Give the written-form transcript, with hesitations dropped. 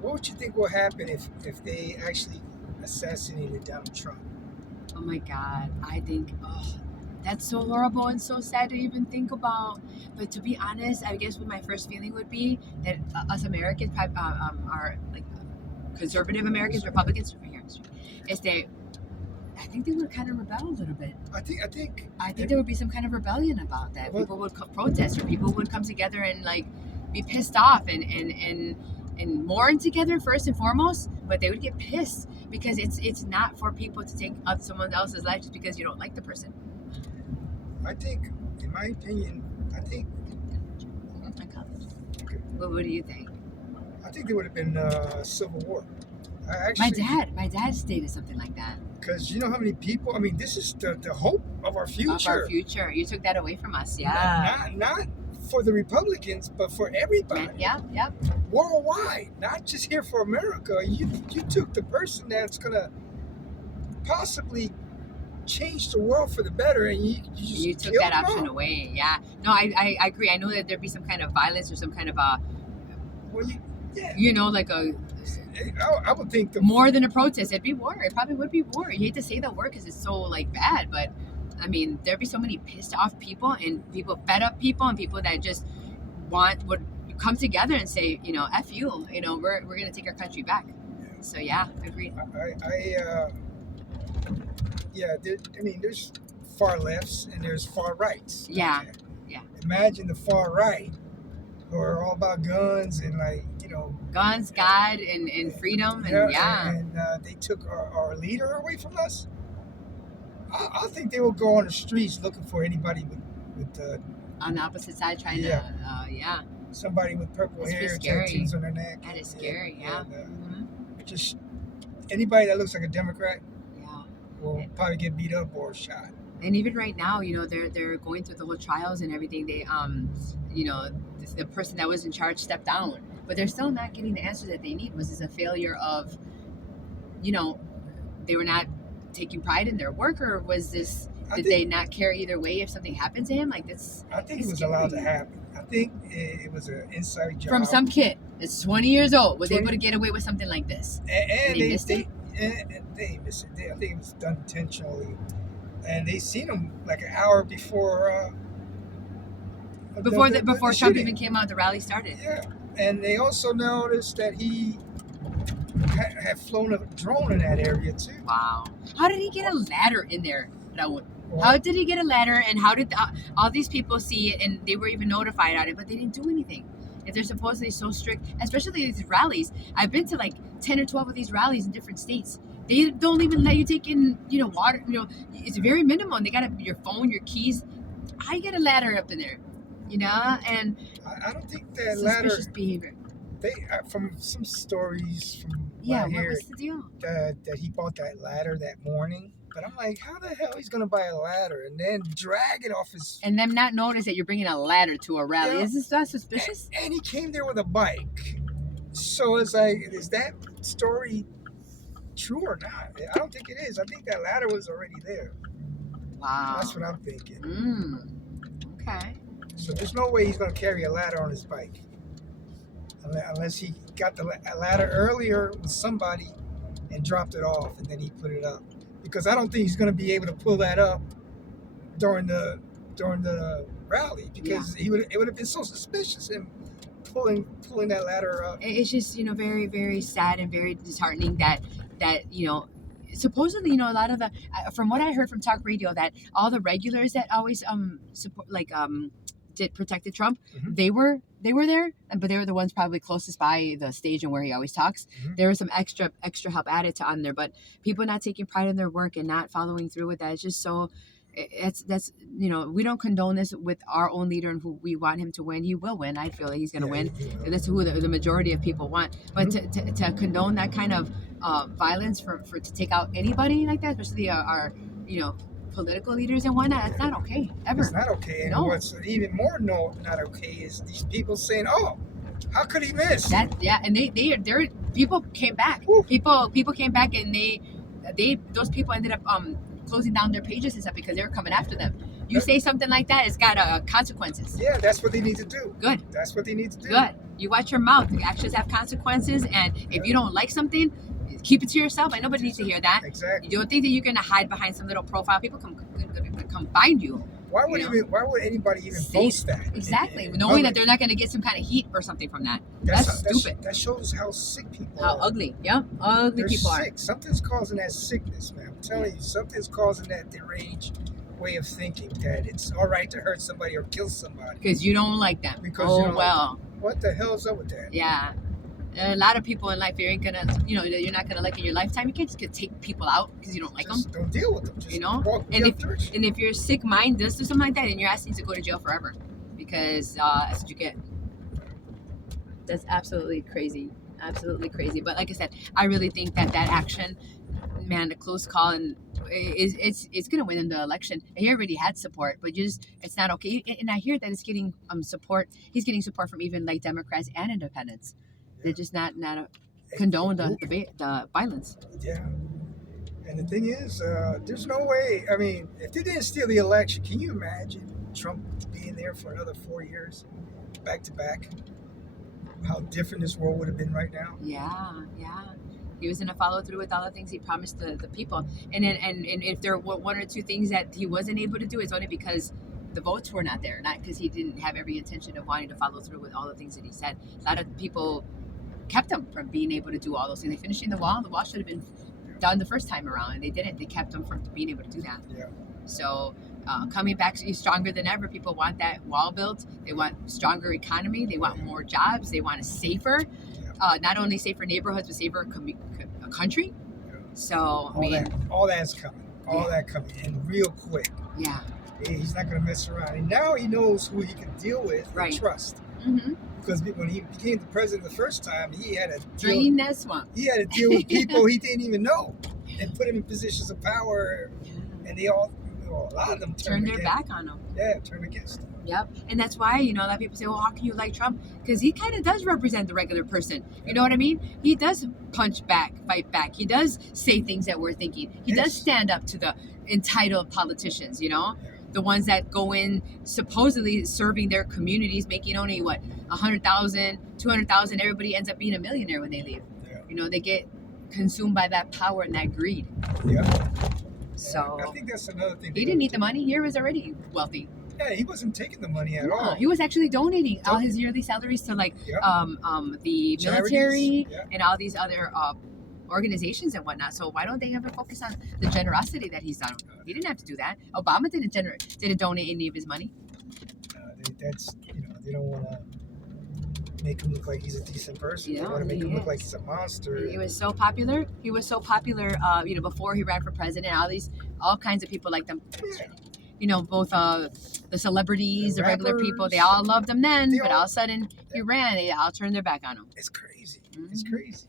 What would you think will happen if they actually assassinated Donald Trump? Oh my God. I think, that's so horrible and so sad to even think about. But to be honest, I guess what my first feeling would be that us Americans are like conservative Americans, Republicans, is that I think they would kind of rebel a little bit. I think there would be some kind of rebellion about that. Well- People would protest, or people would come together and like be pissed off and mourn together first and foremost. But they would get pissed because it's not for people to take up someone else's life just because you don't like the person. I think, in my opinion, I think. Okay. What do you think? I think there would have been a civil war. My dad stated something like that. Because you know how many people. I mean, this is the hope of our future. Of our future. You took that away from us, yeah. Not for the Republicans, but for everybody. Yeah. Worldwide, not just here for America. You took the person that's gonna possibly change the world for the better, and you took that option away. Yeah. No, I agree. I know that there'd be some kind of violence or some kind of like a. I would think more than a protest, it'd be war. It probably would be war. You hate to say that word because it's so like bad, but I mean, there'd be so many pissed off people and people fed up people and people that just would come together and say, F you, we're gonna take our country back. So yeah, agreed. There's far lefts and there's far rights. Yeah. Imagine the far right who are all about guns and guns, God, and freedom, and they took our leader away from us. I think they will go on the streets looking for anybody with on the opposite side trying to somebody with purple hair, tattoos on their neck. That is scary, Just anybody that looks like a Democrat will Yeah. probably get beat up or shot. And even right now, they're going through the whole trials and everything. They the person that was in charge stepped down, but they're still not getting the answers that they need. Was this a failure of, they were not taking pride in their work, or was this did they not care either way if something happened to him? Like this. I think it was allowed to happen. I think it was an inside job from some kid that's 20 years old was able to get away with something like this. And they missed it. They missed it. I think it was done intentionally, and they seen him like an hour before. Before Trump even came out, the rally started. Yeah, and they also noticed that he had flown a drone in that area too. Wow! How did he get a ladder in there, Raul? How did he get a ladder, and how did all these people see it, and they were even notified on it, but they didn't do anything? If they're supposedly so strict, especially these rallies. I've been to like 10 or 12 of these rallies in different states. They don't even let you take in, water. It's very minimal. And they got your phone, your keys. How you get a ladder up in there? And I don't think that ladder. Suspicious behavior. They from some stories from what was the deal? That he bought that ladder that morning. But I'm like, how the hell he's gonna buy a ladder and then drag it off his? And then not notice that you're bringing a ladder to a rally. Yeah. Is this not suspicious? And he came there with a bike. So it's like, is that story true or not? I don't think it is. I think that ladder was already there. Wow. That's what I'm thinking. Okay. So there's no way he's gonna carry a ladder on his bike, unless he got the ladder earlier with somebody and dropped it off and then he put it up. Because I don't think he's going to be able to pull that up during the rally, because it would have been so suspicious him pulling that ladder up. It's just very, very sad and very disheartening that supposedly a lot of the from what I heard from talk radio, that all the regulars that always support did protected Trump, they were there, but they were the ones probably closest by the stage and where he always talks. There was some extra help added to on there, but people not taking pride in their work and not following through with that. It's just so that's we don't condone this with our own leader and who we want him to win. He will win. I feel like he's going to win, and that's who the majority of people want. But to condone that kind of violence for to take out anybody like that, especially our political leaders and whatnot, that's not okay ever. It's not okay. And what's even more not okay is these people saying, "Oh, how could he miss?" That and they're people came back. Ooh. People came back, and those people ended up closing down their pages and stuff because they were coming after them. You say something like that, it's got consequences. Yeah, that's what they need to do. Good. That's what they need to do. Good. You watch your mouth. The actions have consequences, and if you don't like something, keep it to yourself. And nobody needs to hear that. Exactly. You don't think that you're gonna hide behind some little profile. People come find you. Why would why would anybody even post that? Exactly, knowing that they're not going to get some kind of heat or something from that. That's stupid. That shows how sick people how are. Ugly. Yeah, ugly they're people sick. are. Something's causing that sickness, man. I'm telling you, something's causing that deranged way of thinking that it's all right to hurt somebody or kill somebody because you don't like them. Because oh well. What the hell's up with that? Yeah. A lot of people in life, you ain't gonna, you're not gonna like in your lifetime. You can't just take people out because you don't like them. Don't deal with them. Just and if your sick mind does do something like that, then your ass needs to go to jail forever, because that's what you get. That's absolutely crazy, But like I said, I really think that action, man, the close call, and it's gonna win him the election. He already had support, but it's not okay. And I hear that it's getting support. He's getting support from even like Democrats and independents. They're just not condone the violence. Yeah. And the thing is, there's no way. I mean, if they didn't steal the election, can you imagine Trump being there for another 4 years, back to back? How different this world would have been right now. Yeah. He was going to follow through with all the things he promised the people. And if there were one or two things that he wasn't able to do, it's only because the votes were not there, not because he didn't have every intention of wanting to follow through with all the things that he said. A lot of people kept him from being able to do all those things. They finishing the wall. The wall should have been done the first time around, and they didn't. They kept him from being able to do that. Yeah. So coming back stronger than ever. People want that wall built. They want stronger economy. They want more jobs. They want a safer, not only safer neighborhoods, but safer country. Yeah. So all that's coming. All that coming, and real quick. Yeah. He's not going to mess around. And now he knows who he can deal with and trust. Mm-hmm. Because when he became the president the first time, he had to drain that swamp. He had to deal with people he didn't even know and put him in positions of power. And they all, a lot of them turned their back on him. Yeah, turned against him. Yep. And that's why, a lot of people say, well, how can you like Trump? Because he kind of does represent the regular person. You know what I mean? He does punch back, fight back. He does say things that we're thinking. He does stand up to the entitled politicians, the ones that go in supposedly serving their communities, making only what, 100,000, 200,000. Everybody ends up being a millionaire when they leave. Yeah. They get consumed by that power and that greed. Yeah. So I think that's another thing. He didn't need the money. He was already wealthy. Yeah, he wasn't taking the money at all. He was actually donating all his yearly salaries to the military and all these other organizations and whatnot. So why don't they ever focus on the generosity that he's done? He didn't have to do that. Obama didn't donate any of his money. They don't want to make him look like he's a decent person. They want to make him look like he's a monster. He was so popular. Before he ran for president, all kinds of people liked him. Both the celebrities, the regular people, they all loved him then. But all of a sudden, he ran. They all turned their back on him. It's crazy. It's crazy.